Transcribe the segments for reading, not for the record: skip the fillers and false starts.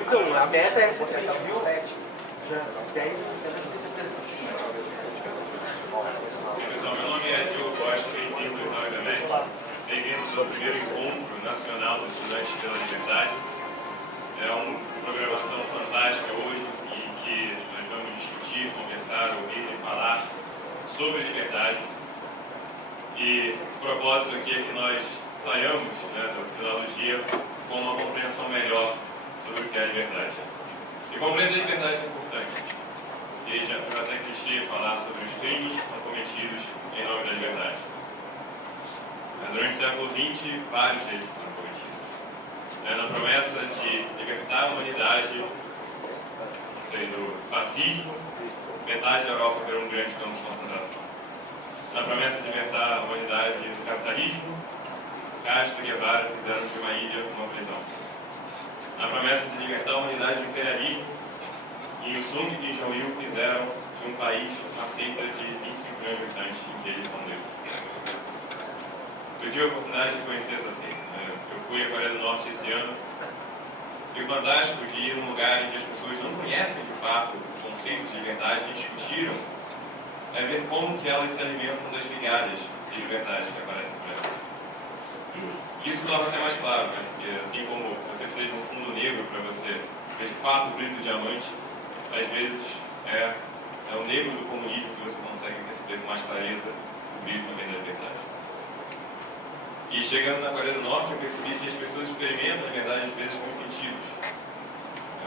Então, a meta é 7, já 10. Pessoal, meu nome é Diogo Costa e tenho inclusão também. Bem-vindos ao primeiro encontro nacional dos estudantes pela liberdade. É uma programação fantástica hoje em que nós vamos discutir, conversar, ouvir e falar sobre liberdade. E o propósito aqui é que nós saiamos do final do dia com uma compreensão melhor sobre o que é a liberdade. E compreender a liberdade é importante, porque já foi até clichê falar sobre os crimes que são cometidos em nome da liberdade. Durante o século XX, vários deles foram cometidos. Na promessa de libertar a humanidade do fascismo, metade da Europa por um grande campo de concentração. Na promessa de libertar a humanidade do capitalismo, Castro e Guevara fizeram de uma ilha uma prisão. Na promessa de libertar a humanidade do imperialismo, e o Sung e João Il fizeram de um país uma seita de 25 milhões de habitantes em que eles são negros. Eu tive a oportunidade de conhecer essa seita. Eu fui à Coreia do Norte esse ano, e o fantástico de ir num lugar em que as pessoas não conhecem de fato o conceito de liberdade e discutiram é ver como que elas se alimentam das migalhas de liberdade que aparecem por elas. Isso torna até mais claro, porque assim como você precisa de um fundo negro para você ver de fato o brilho do diamante, às vezes é o negro do comunismo que você consegue perceber com mais clareza o brilho também da liberdade. E chegando na Coreia do Norte, eu percebi que as pessoas experimentam a liberdade às vezes com sentidos.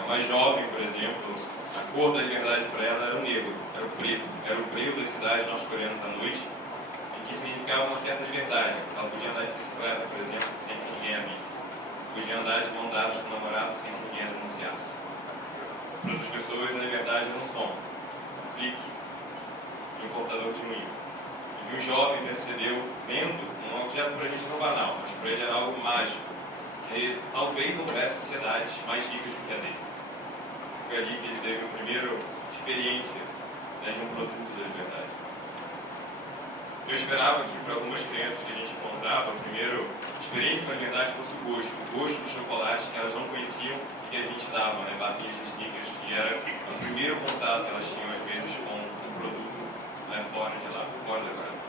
Uma jovem, por exemplo, a cor da liberdade para ela era o negro, era o preto. Era o breu das cidades norte-coreanas à noite, e que significava uma certa liberdade. Ela podia andar de bicicleta, por exemplo, sem que ninguém a visse. Podia andar de mão dadas com o namorado sem que ninguém a denunciasse. Para outras pessoas, a liberdade era um som, um clique de um cortador de moinho. E que o jovem percebeu, vendo um objeto para a gente não banal, mas para ele era algo mágico, que talvez houvesse sociedades mais ricas do que a dele. Foi ali que ele teve a primeira experiência de um produto da liberdade. Eu esperava que para algumas crianças que a gente encontrava, a primeira experiência com a liberdade fosse o gosto do chocolate que elas não conheciam e que a gente dava, barrinhas de sneakers, que era o primeiro contato que elas tinham às vezes com o produto fora de lá, fora da Coreia.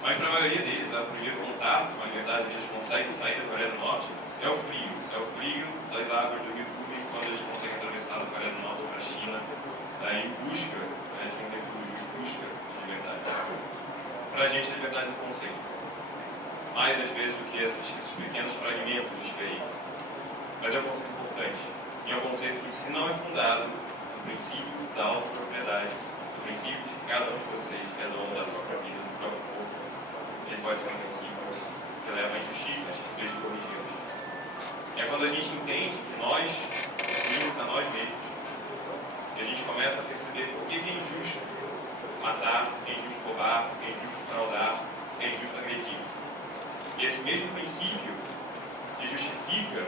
Mas para a maioria deles, o primeiro contato com a liberdade que eles conseguem sair da Coreia do Norte é o frio das águas do Rio quando eles conseguem atravessar da Coreia do Norte para a China em busca de um refúgio, em busca de liberdade. Para a gente, a liberdade é um conceito. Mais às vezes do que esses pequenos fragmentos de experiência. Mas é um conceito importante. E é um conceito que, se não é fundado no princípio da autopropriedade, no princípio de que cada um de vocês é dono da própria vida, do próprio corpo, ele pode ser um princípio que leva a injustiças em vez de corrigi-las. É quando a gente entende que nós destruímos a nós mesmos, que a gente começa a perceber por que é injusto matar, que é injusto roubar, que é injusto fraudar, que é injusto agredir. E esse mesmo princípio que justifica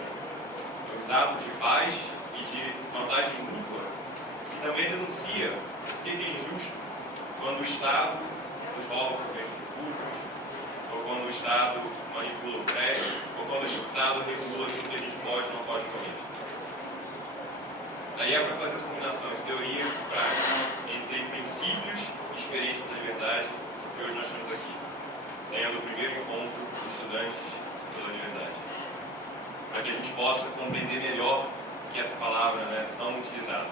os atos de paz e de vantagem mútua, e também denuncia por que é injusto quando o Estado nos rouba os bens públicos, ou quando o Estado manipula o crédito, ou quando o Estado regula o que a gente pode e não pode comer. Daí é para fazer essa combinação de teoria e prática entre princípios e experiência da liberdade que hoje nós estamos aqui, tendo o primeiro encontro dos estudantes pela liberdade, para que a gente possa compreender melhor que essa palavra é tão utilizada.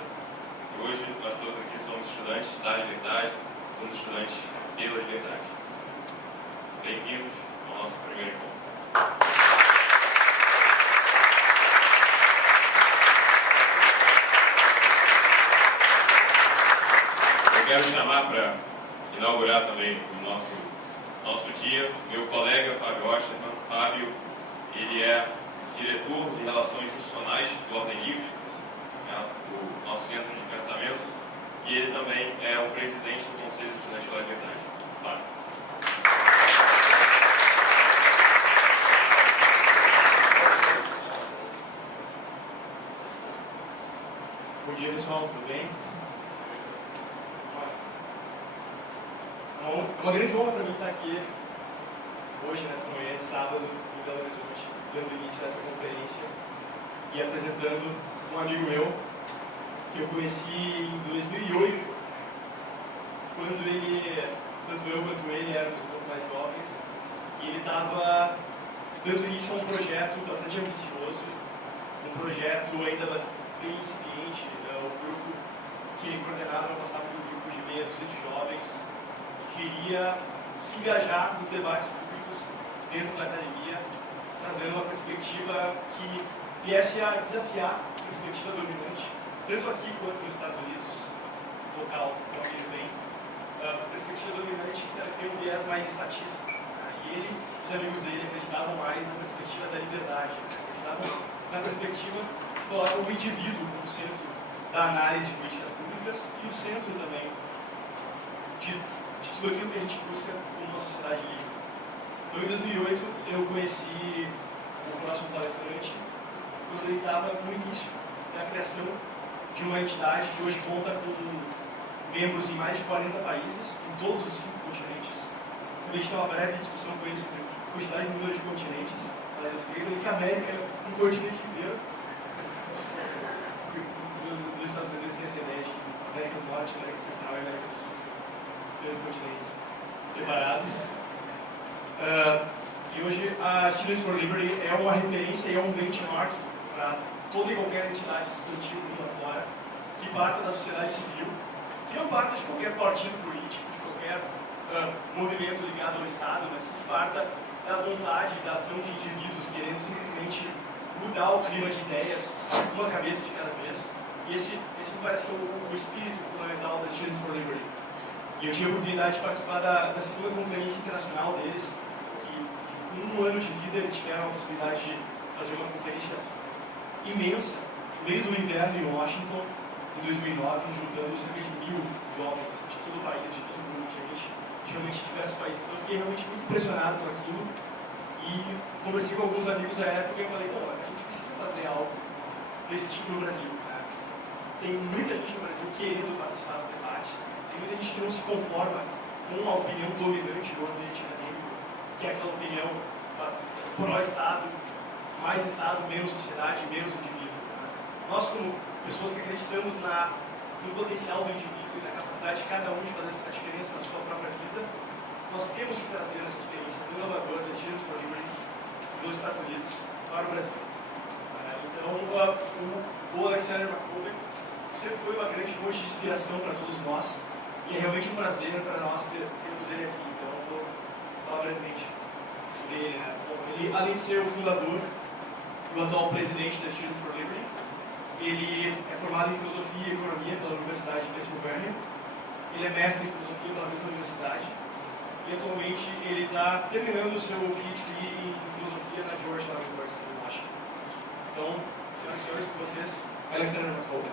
E hoje nós todos aqui somos estudantes da liberdade, somos estudantes pela liberdade. Bem-vindos ao nosso primeiro encontro. Eu quero chamar para inaugurar também o nosso dia meu colega Fábio Osterman. Fábio, ele é diretor de Relações Institucionais do Ordem Livre, do nosso centro de pensamento, e ele também é o presidente do Conselho de Estudantes da Liberdade. Fábio. Bom dia, pessoal, tudo bem? É uma grande honra para mim estar aqui hoje, nessa manhã de sábado, em Belo Horizonte, dando início a essa conferência e apresentando um amigo meu que eu conheci em 2008, tanto eu quanto ele éramos um pouco mais jovens, e ele estava dando início a um projeto bastante ambicioso, um projeto ainda bem incipiente. O grupo que ele coordenava passava de um grupo de meia dúzia de jovens que queria se engajar nos debates públicos dentro da academia, trazendo uma perspectiva que viesse a desafiar a perspectiva dominante, tanto aqui quanto nos Estados Unidos, local de onde ele vem, a perspectiva dominante que tem um viés mais estatista. E ele e os amigos dele acreditavam mais na perspectiva da liberdade, acreditavam na perspectiva que coloca o indivíduo como centro da análise de políticas públicas e o centro também de tudo aquilo que a gente busca como uma sociedade livre. Então, em 2008, eu conheci o próximo palestrante quando ele estava no início da criação de uma entidade que hoje conta com membros em mais de 40 países, em todos os 5 continentes. Então, a gente tem uma breve discussão com eles sobre a quantidade de número de continentes. Mas eu expliquei que a América é um continente inteiro. Nos Estados Unidos eles têm essa ideia de América do Norte, América Central e América do Sul são 3 continentes separados. E hoje a Students for Liberty é uma referência e é um benchmark para toda e qualquer entidade estudantil do mundo afora que parta da sociedade civil, que não parta de qualquer partido político, de qualquer movimento ligado ao Estado, mas que parta da vontade, da ação de indivíduos querendo simplesmente mudar o clima de ideias, uma cabeça de cada vez. E esse me parece que é o espírito fundamental da Students for Liberty. E eu tive a oportunidade de participar da segunda conferência internacional deles, que em um ano de vida eles tiveram a possibilidade de fazer uma conferência imensa, no meio do inverno em Washington, em 2009, juntando cerca de 1000 jovens de todo o país, de todo o mundo, de gente realmente de diversos países. Então eu fiquei realmente muito impressionado por aquilo e conversei com alguns amigos da época e eu falei, a gente precisa fazer algo desse tipo no Brasil. Né? Tem muita gente no Brasil querendo participar do debate, tem muita gente que não se conforma com a opinião dominante do ambiente acadêmico, que é aquela opinião pró-Estado, mais Estado, menos sociedade, menos indivíduo. Né? Nós, como pessoas que acreditamos no potencial do indivíduo e na capacidade de cada um de fazer a diferença na sua própria vida, nós temos que trazer essa experiência inovadora das Students for Liberty dos Estados Unidos para o Brasil. Então, o Alexander McCobbin sempre foi uma grande fonte de inspiração para todos nós e é realmente um prazer para nós termos ele aqui. Então, eu vou falar brevemente sobre ele. Ele, além de ser o fundador e o atual presidente da Students for Liberty, ele é formado em Filosofia e Economia pela Universidade de Pensilvânia. Ele é mestre em Filosofia pela mesma universidade. E atualmente ele está terminando o seu PhD em Filosofia na Georgetown University, em Washington. Então, senhoras e senhores, com vocês, Alexander McCobbin.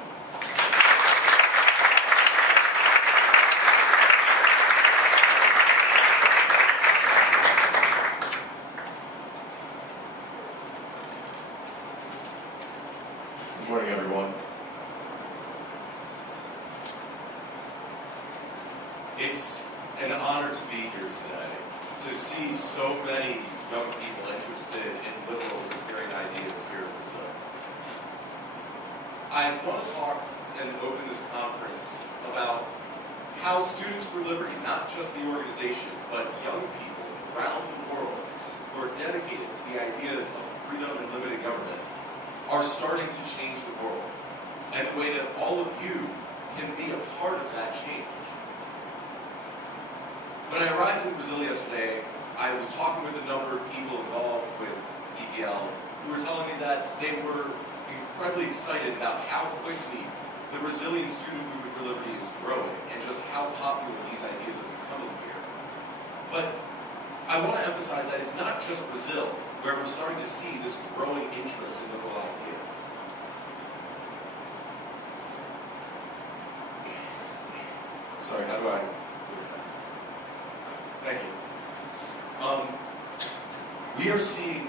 Good morning, everyone. It's an honor to be here today, to see so many young people interested in liberal libertarian ideas here in Brazil. I want to talk and open this conference about how Students for Liberty, not just the organization, but young people around the world who are dedicated to the ideas of freedom and limited government are starting to change the world, and the way that all of you can be a part of that change. When I arrived in Brazil yesterday, I was talking with a number of people involved with EPL who were telling me that they were incredibly excited about how quickly the Brazilian student movement for liberty is growing and just how popular these ideas are becoming here. But I want to emphasize that it's not just Brazil where we're starting to see this growing interest in liberal ideas. Sorry, how do I? Thank you. We are seeing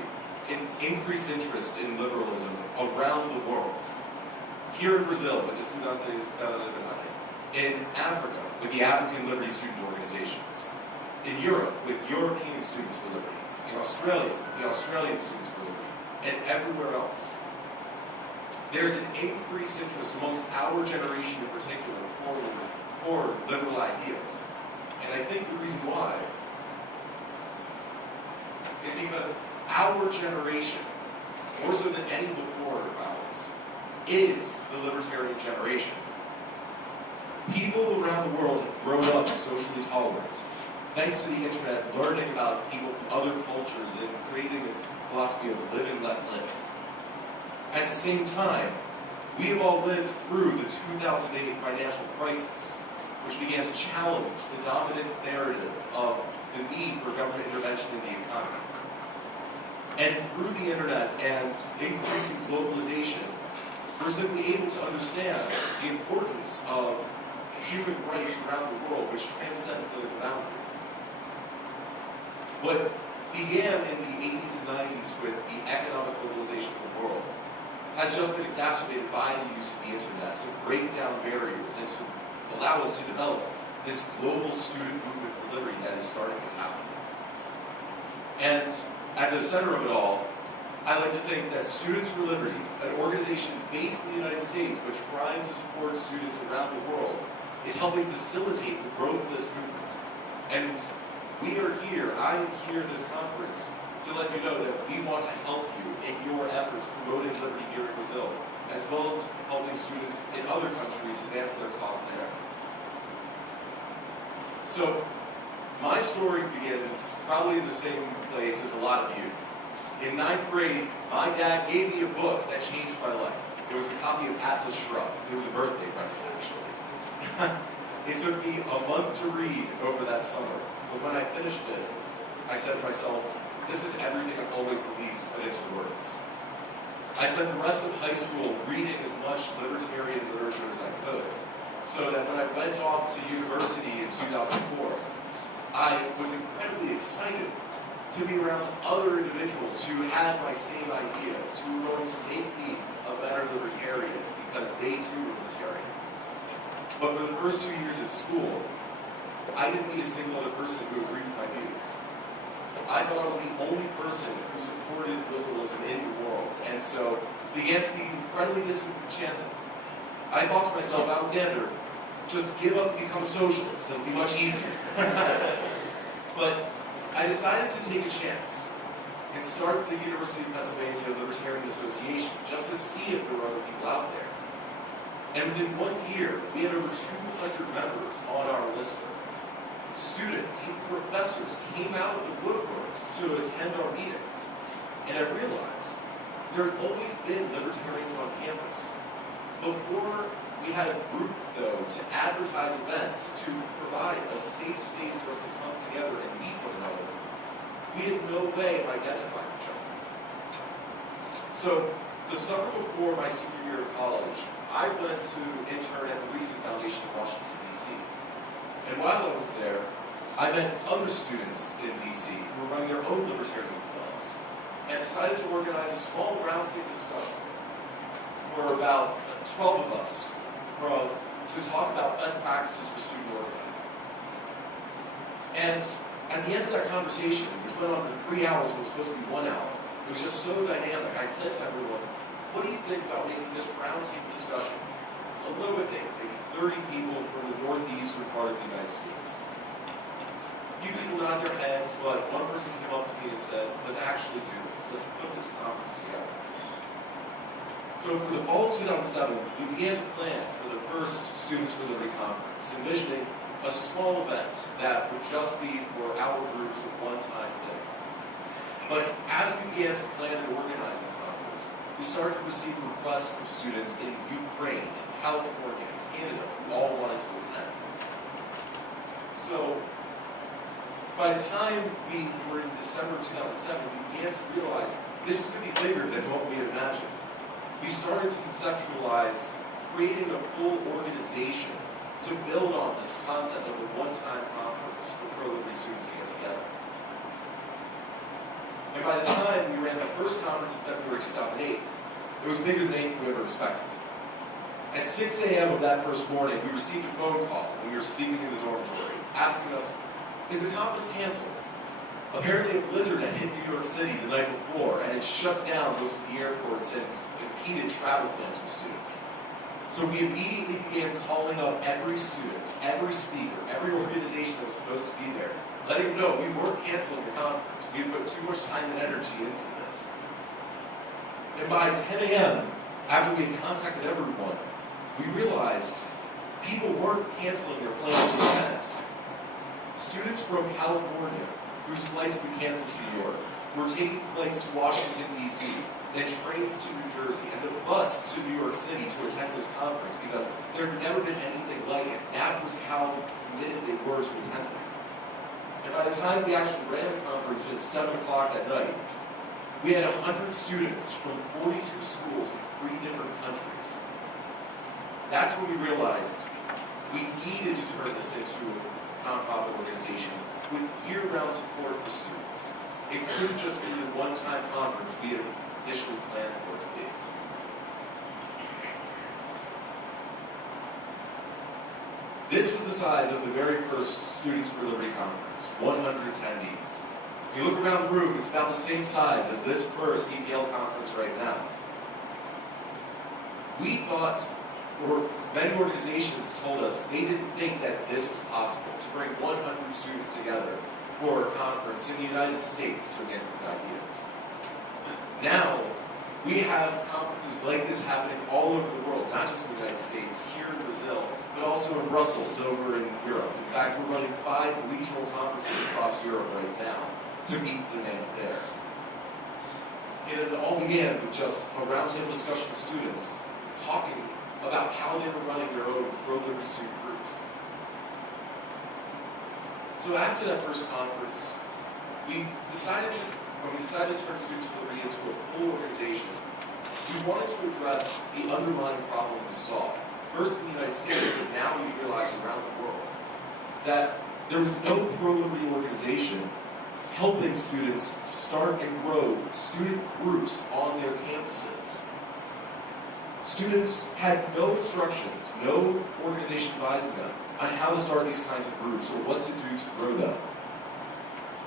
an increased interest in liberalism around the world. Here in Brazil, with Estudantes pela Liberdade. In Africa, with the African Liberty Student Organizations. In Europe, with European Students for Liberty. in Australia, the Australian Students for Liberty, and everywhere else. There's an increased interest amongst our generation in particular for liberal ideas. And I think the reason why is because our generation, more so than any before ours, is the libertarian generation. People around the world have grown up socially tolerant, thanks to the internet, learning about people from other cultures and creating a philosophy of live and let live. At the same time, we have all lived through the 2008 financial crisis, which began to challenge the dominant narrative of the need for government intervention in the economy. And through the internet and increasing globalization, we're simply able to understand the importance of human rights around the world, which transcend political boundaries. What began in the 80s and 90s with the economic globalization of the world has just been exacerbated by the use of the internet to break down barriers and to allow us to develop this global student movement for liberty that is starting to happen. And at the center of it all, I like to think that Students for Liberty, an organization based in the United States but trying to support students around the world, is helping facilitate the growth of this movement. And we are here, I am here at this conference to let you know that we want to help you in your efforts promoting liberty here in Brazil, as well as helping students in other countries advance their cause there. So, my story begins probably in the same place as a lot of you. In 9th grade, my dad gave me a book that changed my life. It was a copy of Atlas Shrugged. It was a birthday present, actually. It took me a month to read over that summer, but when I finished it, I said to myself, this is everything I've always believed put into words. I spent the rest of high school reading as much libertarian literature as I could, so that when I went off to university in 2004, I was incredibly excited to be around other individuals who had my same ideas, who were going to make me a better libertarian because they too were libertarian. But for the first 2 years at school, I didn't meet a single other person who agreed with my views. I thought I was the only person who supported liberalism in the world, and so began to be incredibly disenchanted. I thought to myself, Alexander, just give up and become a socialist. It'll be much easier. But I decided to take a chance and start the University of Pennsylvania Libertarian Association just to see if there were other people out there. And within 1 year, we had over 200 members on our lister. Students, even professors, came out of the woodworks to attend our meetings. And I realized there had always been libertarians on campus. Before we had a group, though, to advertise events, to provide a safe space for us to come together and meet one another, we had no way of identifying each other. So, the summer before my senior year of college, I went to intern at the Reason Foundation in Washington, D.C. And while I was there, I met other students in D.C. who were running their own libertarian clubs and decided to organize a small roundtable discussion where about 12 of us to talk about best practices for student organizing. And at the end of that conversation, which went on for 3 hours when it was supposed to be 1 hour, it was just so dynamic, I said to everyone, what do you think about making this roundtable discussion a little bit big, maybe 30 people from the northeastern part of the United States? A few people nodded their heads, but one person came up to me and said, let's actually do this. Let's put this conference together. So for the fall of 2007, we began to plan for the first Students for Liberty conference, envisioning a small event that would just be for our groups a one-time thing. But as we began to plan and organize the conference, we started to receive requests from students in Ukraine, California, Canada, who all wanted to attend. So by the time we were in December 2007, we began to realize this was going to be bigger than what we had imagined. We started to conceptualize creating a full organization to build on this concept of a one-time conference for pro-liberty students to get together. And by the time we ran the first conference in February 2008, it was bigger than anything we ever expected. At 6 a.m. of that first morning, we received a phone call when we were sleeping in the dormitory, asking us, is the conference canceled? Apparently a blizzard had hit New York City the night before, and it shut down most of the airports and impeded travel plans for students. So we immediately began calling up every student, every speaker, every organization that was supposed to be there, letting them know we weren't canceling the conference. We had put too much time and energy into this. And by 10 a.m., after we had contacted everyone, we realized people weren't canceling their plans to attend. Students from California, whose flights we canceled to New York, were taking flights to Washington, D.C., then trains to New Jersey, and a bus to New York City to attend this conference because there had never been anything like it. That was how committed they were to attending. And by the time we actually ran the conference at 7 o'clock at night, we had 100 students from 42 schools in 3 different countries. That's when we realized we needed to turn this into a nonprofit organization with year-round support for students. It couldn't just be the one-time conference we had initially planned for it to be. This was the size of the very first Students for Liberty conference, 100 attendees. If you look around the room, it's about the same size as this first EPL conference right now. We thought, or many organizations told us, they didn't think that this was possible, to bring 100 students together for a conference in the United States to advance these ideas. Now, we have conferences like this happening all over the world, not just in the United States, here in Brazil, but also in Brussels, over in Europe. In fact, we're running 5 regional conferences across Europe right now to meet the demand there. And it all began with just a roundtable discussion with students talking about how they were running their own pro-liberty student groups. So after that first conference, when we decided to turn Students for Liberty into a full organization, we wanted to address the underlying problem we saw. First in the United States, but now we realize around the world, that there was no pro-liberty organization helping students start and grow student groups on their campuses. Students had no instructions, no organization advising them on how to start these kinds of groups or what to do to grow them.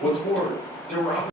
What's more, there were